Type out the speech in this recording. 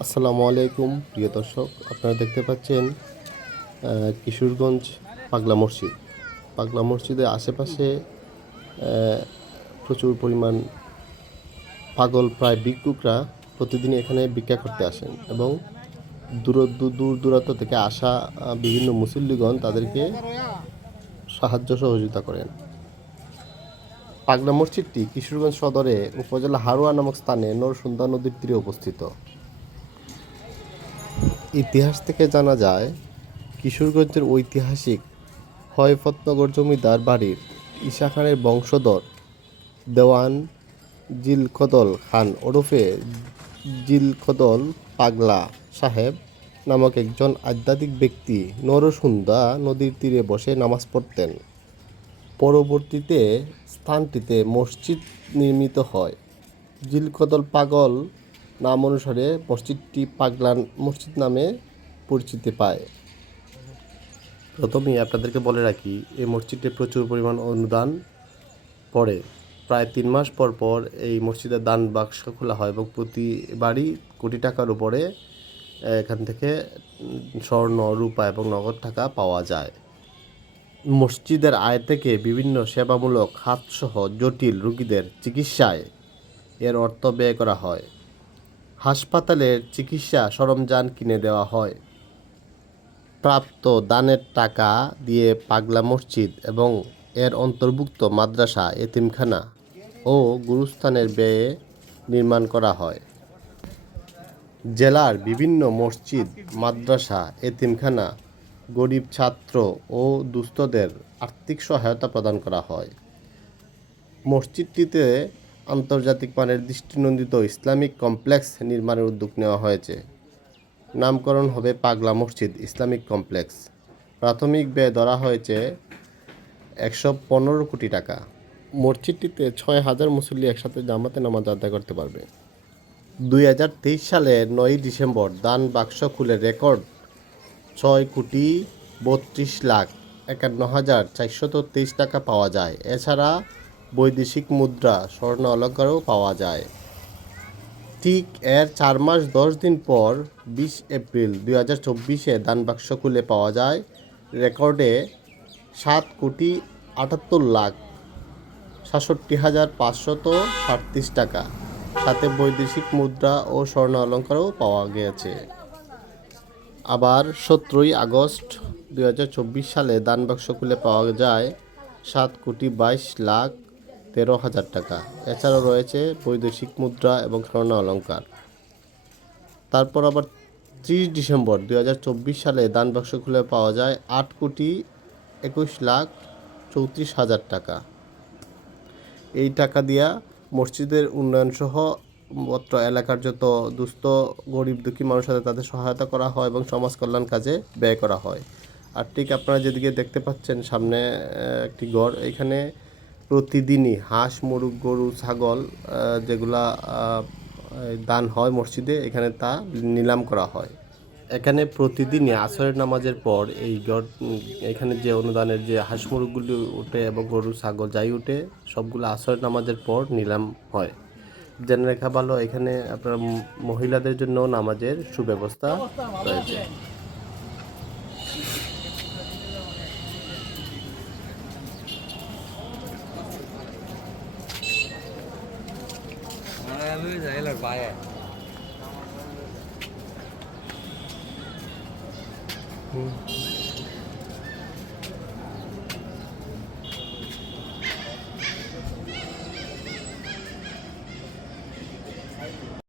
আসসালামু আলাইকুম, প্রিয় দর্শক। আপনারা দেখতে পাচ্ছেন কিশোরগঞ্জ পাগলা মসজিদ। পাগলা মসজিদের আশেপাশে প্রচুর পরিমাণ পাগল প্রায় ভিক্ষুকরা প্রতিদিন এখানে ভিক্ষা করতে আসেন এবং দূর দূর দূর দূরান্ত থেকে আসা বিভিন্ন মুসল্লিগণ তাদেরকে সাহায্য সহযোগিতা করেন। পাগলা মসজিদটি কিশোরগঞ্জ সদরে উপজেলা হারোয়া নামক স্থানে নরসুন্দা নদীর তীরে অবস্থিত। ইতিহাস থেকে জানা যায়, কিশোরগঞ্জের ঐতিহাসিক হয়ফতনগর জমিদার বাড়ির ঈশা খানের বংশধর দেওয়ান জিলকদল খান ওরফে জিলকদল পাগলা সাহেব নামক একজন আধ্যাত্মিক ব্যক্তি নরসুন্দা নদীর তীরে বসে নামাজ পড়তেন। পরবর্তীতে স্থানটিতে মসজিদ নির্মিত হয়। জিলকদল পাগল নাম অনুসারে মসজিদটি পাগলান মসজিদ নামে পরিচিতি পায়। প্রথমেই আপনাদেরকে বলে রাখি, এই মসজিদে প্রচুর পরিমাণ অনুদান পড়ে। প্রায় তিন মাস পর পর এই মসজিদের দান বাক্স খোলা হয় এবং প্রতিবারই কোটি টাকার উপরে এখান থেকে স্বর্ণ, রূপা এবং নগদ টাকা পাওয়া যায়। মসজিদের আয় থেকে বিভিন্ন সেবামূলক হাতসহ জটিল রোগীদের চিকিৎসায় এর অর্থ ব্যয় করা হয়। হাসপাতালের চিকিৎসা সরঞ্জাম কিনে দেওয়া হয়। প্রাপ্ত দানের টাকা দিয়ে পাগলা মসজিদ এবং এর অন্তর্ভুক্ত মাদ্রাসা, এতিমখানা ও গুরুস্থানের ব্যয়ে নির্মাণ করা হয়। জেলার বিভিন্ন মসজিদ, মাদ্রাসা, এতিমখানা, গরিব ছাত্র ও দুস্থদের আর্থিক সহায়তা প্রদান করা হয়। মসজিদটিতে আন্তর্জাতিক মানের দৃষ্টিনন্দিত ইসলামিক কমপ্লেক্স নির্মাণের উদ্যোগ নেওয়া হয়েছে। নামকরণ হবে পাগলা মসজিদ ইসলামিক কমপ্লেক্স। প্রাথমিক ব্যয় ধরা হয়েছে একশো পনেরো কোটি টাকা। মসজিদটিতে ছয় হাজার মুসল্লি একসাথে জামাতে নামাজ আদায় করতে পারবে। দুই হাজার তেইশ সালের নয়ই ডিসেম্বর দান বাক্স খুলে রেকর্ড ছয় কোটি বত্রিশ লাখ একান্ন হাজার চারশত তেইশ টাকা পাওয়া যায়। এছাড়া বৈদেশিক মুদ্রা, স্বর্ণ অলঙ্কারও পাওয়া যায়। ঠিক এর চার মাস দশ দিন পর বিশ এপ্রিল দুই হাজার চব্বিশে দানবাক্স খুলে পাওয়া যায়। রেকর্ডে সাত কোটি আটাত্তর লাখ সাতষট্টি হাজার পাঁচশত সাতত্রিশ টাকা। সাথে বৈদেশিক মুদ্রা ও স্বর্ণ অলঙ্কারও পাওয়া গিয়েছে। আবার সতেরোই আগস্ট দুই হাজার চব্বিশ সালে দানবাক্স খুলে পাওয়া যায় সাত কোটি বাইশ লাখ তেরো হাজার টাকা। এছাড়াও রয়েছে বৈদেশিক মুদ্রা এবং স্বর্ণ অলঙ্কার তারপর আবার ত্রিশ ডিসেম্বর দুই হাজার চব্বিশ সালে দান বাক্স খুলে পাওয়া যায় আট কোটি একুশ লাখ চৌত্রিশ হাজার টাকা। এই টাকা দিয়া মসজিদের উন্নয়ন সহ অত্র এলাকার যত দুস্থ, গরিব, দুঃখী মানুষ আছে তাদের সহায়তা করা হয় এবং সমাজ কল্যাণ কাজে ব্যয় করা হয়। আর ঠিক আপনারা যেদিকে দেখতে পাচ্ছেন সামনে একটি গড়। এখানে প্রতিদিনই হাঁস, মুরগ, গরু, ছাগল যেগুলা দান হয় মসজিদে, এখানে তা নিলাম করা হয়। এখানে প্রতিদিনই আসরের নামাজের পর এই এখানে যে অনুদানের যে হাঁস, মুরগগুলি উঠে এবং গরু, ছাগল যাই উঠে, সবগুলো আসরের নামাজের পর নিলাম হয়। জেনে রেখা ভালো, এখানে আপনার মহিলাদের জন্য নামাজের সুব্যবস্থা রয়েছে। আমি যাই লাগ পায়ে হুম।